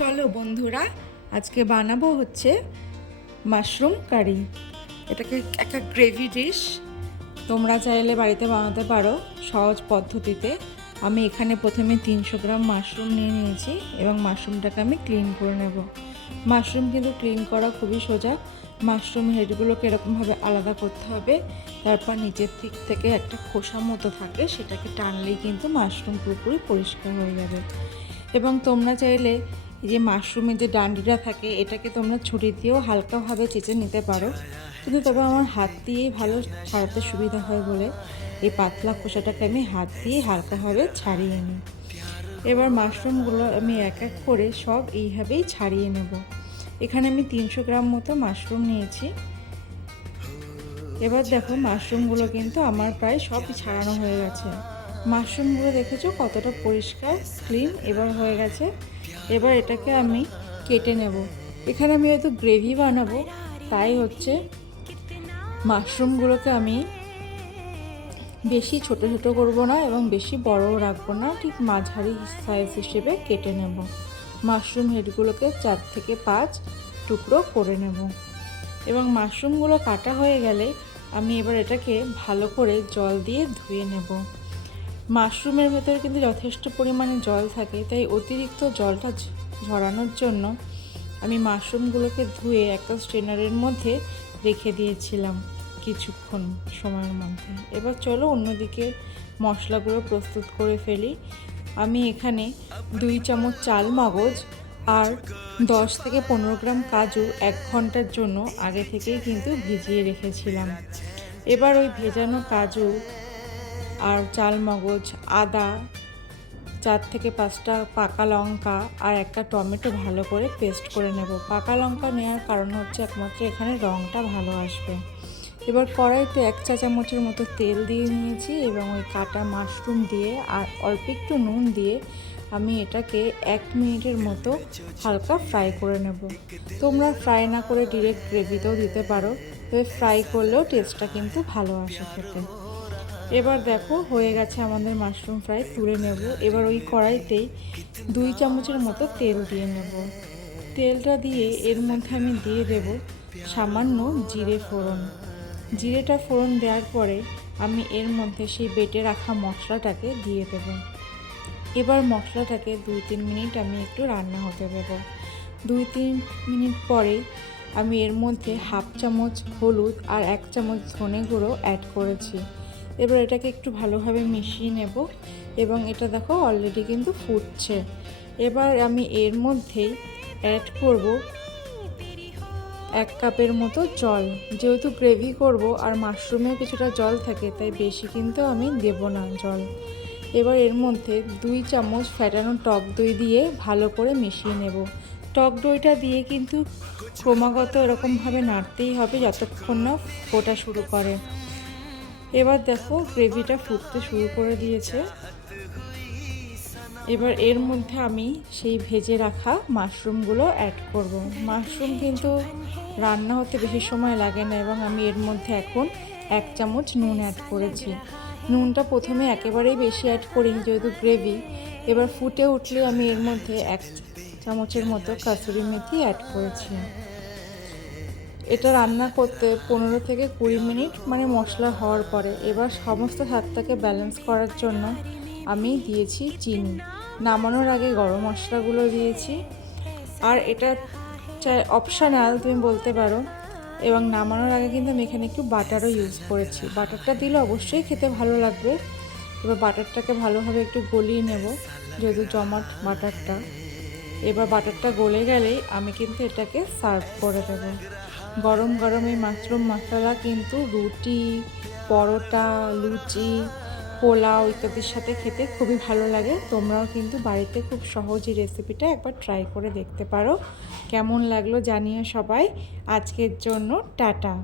চলো বন্ধুরা, আজকে বানাবো হচ্ছে মাশরুম কারি। এটাকে একটা গ্রেভি ডিশ। তোমরা চাইলে বাড়িতে বানাতে পারো সহজ পদ্ধতিতে। আমি এখানে প্রথমে 300 গ্রাম মাশরুম নিয়ে নিয়েছি এবং মাশরুমটাকে আমি ক্লিন করে নেব। মাশরুম কিন্তু ক্লিন করা খুবই সোজা। মাশরুম হেডগুলোকে এরকমভাবে আলাদা করতে হবে। তারপর নিচের দিক থেকে একটা খোসা মতো থাকে, সেটাকে টানলেই কিন্তু মাশরুম পুরোপুরি পরিষ্কার হয়ে যাবে। এবং তোমরা চাইলে এই যে মাশরুমের যে ডান্ডিটা থাকে, এটাকে তোমরা ছুরি দিয়েও হালকাভাবে চেঁচে নিতে পারো, কিন্তু তবে আমার হাত দিয়েই ভালো ছাড়াতে সুবিধা হয় বলে এই পাতলা খোসাটাকে আমি হাত দিয়ে হালকাভাবে ছাড়িয়ে নিই। এবার মাশরুমগুলো আমি এক এক করে সব এইভাবেই ছাড়িয়ে নেব। এখানে আমি 300 গ্রাম মতো মাশরুম নিয়েছি। এবার দেখো, মাশরুমগুলো কিন্তু আমার প্রায় সবই ছাড়ানো হয়ে গেছে। মাশরুমগুলো দেখেছো কতটা পরিষ্কার ক্লিন এবার হয়ে গেছে। এবার এটাকে আমি কেটে নেব। এখানে আমি হয়তো গ্রেভি বানাবো, তাই হচ্ছে মাশরুমগুলোকে আমি বেশি ছোট ছোট করব না এবং বেশি বড়ও রাখবো না, ঠিক মাঝারি সাইজ হিসেবে কেটে নেব। মাশরুম হেডগুলোকে 4 থেকে 5 টুকরো করে নেব। এবং মাশরুমগুলো কাটা হয়ে গেলে আমি এবার এটাকে ভালো করে জল দিয়ে ধুয়ে নেব। মাশরুমের ভেতরে কিন্তু যথেষ্ট পরিমাণে জল থাকে, তাই অতিরিক্ত জলটা ঝরানোর জন্য আমি মাশরুমগুলোকে ধুয়ে একটা স্ট্রেনারের মধ্যে রেখে দিয়েছিলাম কিছুক্ষণ সময়ের মধ্যে। এবার চলো অন্যদিকে মশলাগুলো প্রস্তুত করে ফেলি। আমি এখানে 2 চামচ চাল মগজ আর 10 থেকে 15 গ্রাম কাজু 1 ঘন্টার জন্য আগে থেকেই কিন্তু ভিজিয়ে রেখেছিলাম। এবার ওই ভেজানো কাজু আর চাল মগজ, আদা, 4 থেকে 5টা পাকা লঙ্কা আর একটা টমেটো ভালো করে পেস্ট করে নেব। পাকা লঙ্কা নেওয়ার কারণ হচ্ছে একমাত্র এখানে রঙটা ভালো আসবে। এবার কড়াইতে 1 চা চামচের মতো তেল দিয়ে নিয়েছি এবং ওই কাটা মাশরুম দিয়ে আর অল্প একটু নুন দিয়ে আমি এটাকে 1 মিনিটের মতো হালকা ফ্রাই করে নেব। তোমরা ফ্রাই না করে ডিরেক্ট গ্রেভিতেও দিতে পারো, তবে ফ্রাই করলেও টেস্টটা কিন্তু ভালো আসে খেতে। এবার দেখো হয়ে গেছে আমাদের মাশরুম ফ্রাই, তুলে নেব। এবার ওই কড়াইতেই 2 চামচের মতো তেল দিয়ে নেব। তেলটা দিয়ে এর মধ্যে আমি দিয়ে দেব সামান্য জিরে ফোড়ন। জিরেটা ফোড়ন দেওয়ার পরে আমি এর মধ্যে সেই বেটে রাখা মশলাটাকে দিয়ে দেব। এবার মশলাটাকে 2-3 মিনিট আমি একটু রান্না হতে দেব। 2-3 মিনিট পরেই আমি এর মধ্যে 1/2 চামচ হলুদ আর 1 চামচ ধনে গুঁড়ো অ্যাড করেছি। এবার এটাকে একটু ভালোভাবে মিশিয়ে নেব এবং এটা দেখো অলরেডি কিন্তু ফুটছে। এবার আমি এর মধ্যেই অ্যাড করব 1 কাপের মতো জল। যেহেতু গ্রেভি করব আর মাশরুমেও কিছুটা জল থাকে, তাই বেশি কিন্তু আমি দেব না জল। এবার এর মধ্যে 2 চামচ ফ্যাটানো টক দই দিয়ে ভালো করে মিশিয়ে নেব। টক দইটা দিয়ে কিন্তু ক্রমাগত এরকমভাবে নাড়তেই হবে যতক্ষণ না ফোটা শুরু করে। এবার দেখো গ্রেভিটা ফুটতে শুরু করে দিয়েছে। এবার এর মধ্যে আমি সেই ভেজে রাখা মাশরুমগুলো অ্যাড করব। মাশরুম কিন্তু রান্না হতে বেশি সময় লাগে না এবং আমি এর মধ্যে এখন 1 চামচ নুন অ্যাড করেছি। নুনটা প্রথমে একেবারেই বেশি অ্যাড করিনি, যেহেতু গ্রেভি। এবার ফুটে উঠলে আমি এর মধ্যে 1 চামচের মতো কাসুরি মেথি অ্যাড করেছি। এটা রান্না করতে 15 থেকে 20 মিনিট, মানে মশলা হওয়ার পরে। এবার সমস্ত স্বাদটাকে ব্যালেন্স করার জন্য আমি দিয়েছি চিনি। নামানোর আগে গরম মশলাগুলো দিয়েছি, আর এটা অপশনাল তুমি বলতে পারো। এবং নামানোর আগে কিন্তু আমি এখানে একটু বাটারও ইউজ করেছি। বাটারটা দিলে অবশ্যই খেতে ভালো লাগবে। এবার বাটারটাকে ভালোভাবে একটু গলিয়ে নেব, যেহেতু জমাট বাটারটা। এবার বাটারটা গলে গেলেই আমি কিন্তু এটাকে সার্ভ করে দেব। গরম গরম এই মাশরুম মশলা কিন্তু রুটি, পরোটা, লুচি, পোলাও ইত্যাদির সাথে খেতে খুবই ভালো লাগে। তোমরাও কিন্তু বাড়িতে খুব সহজই রেসিপিটা একবার ট্রাই করে দেখতে পারো। কেমন লাগলো জানিও সবাই। আজকের জন্য টাটা।